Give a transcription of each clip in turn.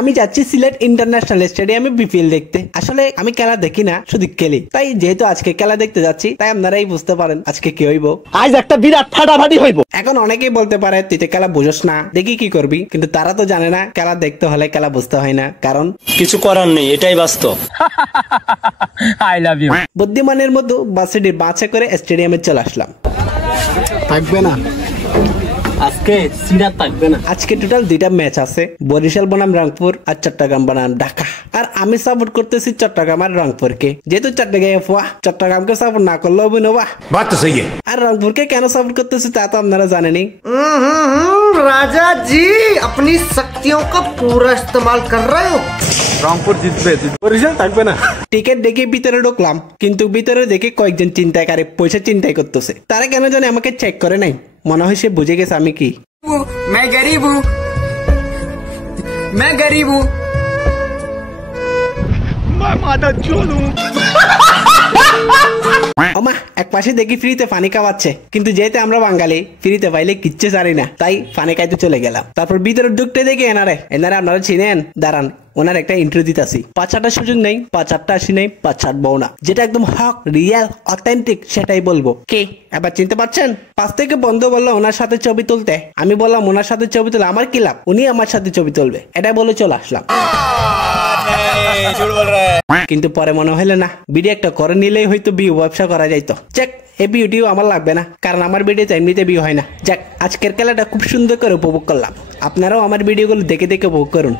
আমি যাচ্ছি সিলেট ইন্টারন্যাশনাল স্টেডিয়ামে বিপিএল দেখতে। আসলে আমি খেলা দেখি না, শুধু খেলি। তাই যেহেতু আজকে খেলা দেখতে যাচ্ছি, তাই আপনারাই বুঝতে পারেন আজকে কি হইব। আজ একটা বিরাট ফাটাফাটি হইব। এখন অনেকেই বলতে পারে তুই তো খেলা বুঝোস না, দেখি কি করবি, কিন্তু তারা তো জানে না খেলা দেখতে হলে খেলা বুঝতে হয় না, কারণ কিছু করার নেই, এটাই বাস্তব। I love you. বুদ্ধিমানের মতো বাসের বাসে করে স্টেডিয়ামে চলে আসলাম। থাকবে না আজকে, সিরা থাকবে না। আজকে টোটাল 2টা ম্যাচ আছে, বরিশাল বনাম রংপুর আর চট্টগ্রাম বনাম ঢাকা। আর আমি সাপোর্ট করতেছি চট্টগ্রাম আর রংপুরকে। যেহেতু চট্টগ্রামকে সাপোর্ট না করলেও অভিনবা বাত তো সহি। আর রংপুরকে কেন সাপোর্ট করতেছি তা তো আপনারা জানেনই। राजा जी अपनी शक्तियों का पूरा इस्तेमाल कर रहे हो। রংপুর জিতবে, বরিশাল থাকবে না। টিকিট দেখে ভিতরে ঢুকলাম, কিন্তু ভিতরে দেখে কয়েকজন চিন্তাকারী পয়সা চিন্তাই করতেছে। তারা কেন জানে আমাকে চেক করে নাই, মনে হয় সে বুঝে গেছে আমি কি। मैं गरीब हूँ, मैं गरीब हूँ। ওমা, এক পাশে দেখি ফ্রিতে পানি খাওয়াচ্ছে, কিন্তু যেহেতু আমরা বাঙালি ফ্রিতে পাইলে কিচ্ছু জানি না, তাই পানি খাইতে চলে গেলাম। তারপর ভিতরে ঢুকতে দেখি এনারে আপনারা চিনেন, দাঁড়ান ওনার একটা ইন্টারভিউ দিতেছি। 5-8টার সুযোগ নেই, 5-8টা আসি নেই, 5-8 বউ না, যেটা একদম হক রিয়েল অথেন্টিক সেটাই বলবো। কে এবার চিনতে পারছেন? 5 থেকে বন্ধু বললো ওনার সাথে ছবি তুলতে। আমি বললাম ওনার সাথে ছবি তুলে আমার কি লাভ, উনি আমার সাথে ছবি তুলবে, এটা বলে চলে আসলাম। কিন্তু পরে মনে হইলো না, ভিডিও একটা করে নিলেই হয়তো বিউ ব্যবসা করা যাইতো। চেক এই ভিডিও আমার লাগবে না, কারণ আমার ভিডিওতে এমনিতে বিয়ে হয় না। যাক, আজকের খেলাটা খুব সুন্দর করে উপভোগ করলাম। আপনারাও আমার ভিডিওগুলো দেখে দেখে উপভোগ করুন।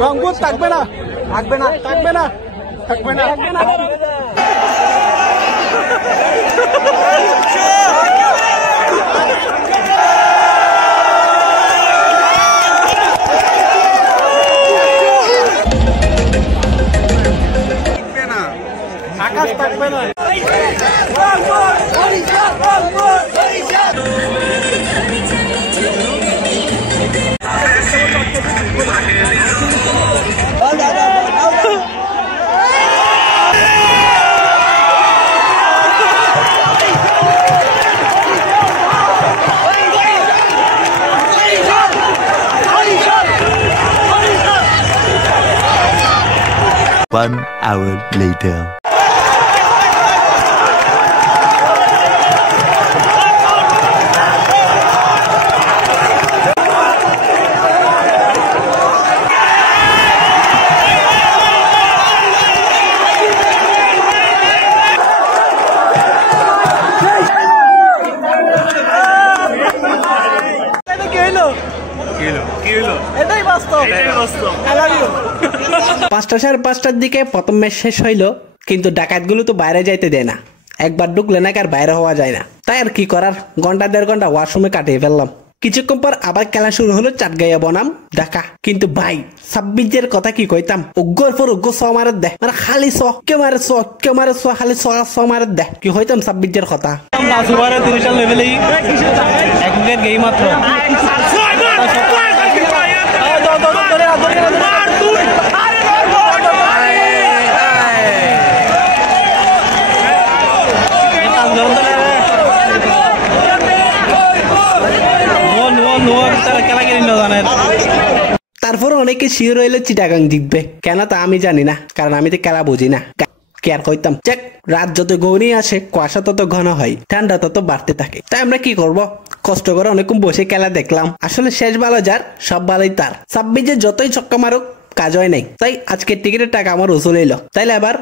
রংপুর থাকবে না, থাকবে না, থাকবে না, থাকবে না, থাকবে না। আকাশ থাকবে না। One hour later. এটাই বাস্তব। 5টা-5:30টার দিকে প্রথম ম্যাচ শেষ হইলো, কিন্তু ডাকাতগুলো তো বাইরে যাইতে দেয় না। একবার ঢুকলে নাকি আর বাইরে হওয়া যায় না। তাই আর কি করার, 1-1.5 ঘন্টা ওয়াশরুমে কাটিয়ে ফেললাম। কিছুক্ষণ পর আবার খেলা শুরু হলো চাটগাঁইয়া বনাম ঢাকা। কিন্তু ভাই 26-এর কথা কি কইতাম, উগ্গর পর উগ্র ছ মারে দেয়, মানে খালি ছ কে মারে ছ কে মারে ছ, খালি ছ মারে দেয়। কি হইতাম 26-এর কথা। মাত্র তারপর অনেকে শিওর হইলে চিটাগাং জিতবে, কেন তা আমি জানি না, কারণ আমি তো খেলা বুঝি না। কেয়ার কইতাম। চেক, রাত যত গৌনি আসে কুয়াশা তত ঘন হয়, ঠান্ডা তত বাড়তে থাকে। তাই আমরা কি করব, কষ্ট করে অনেকক্ষণ বসে খেলা দেখলাম। আসলে শেষ ভালো যার, সব ভালোই তার। 26-এ যতই ছক্কা মারুক কাজ হয় নাই। তাই আজকের টিকিটের টাকা আমার উসুল এলো। তাইলে আবার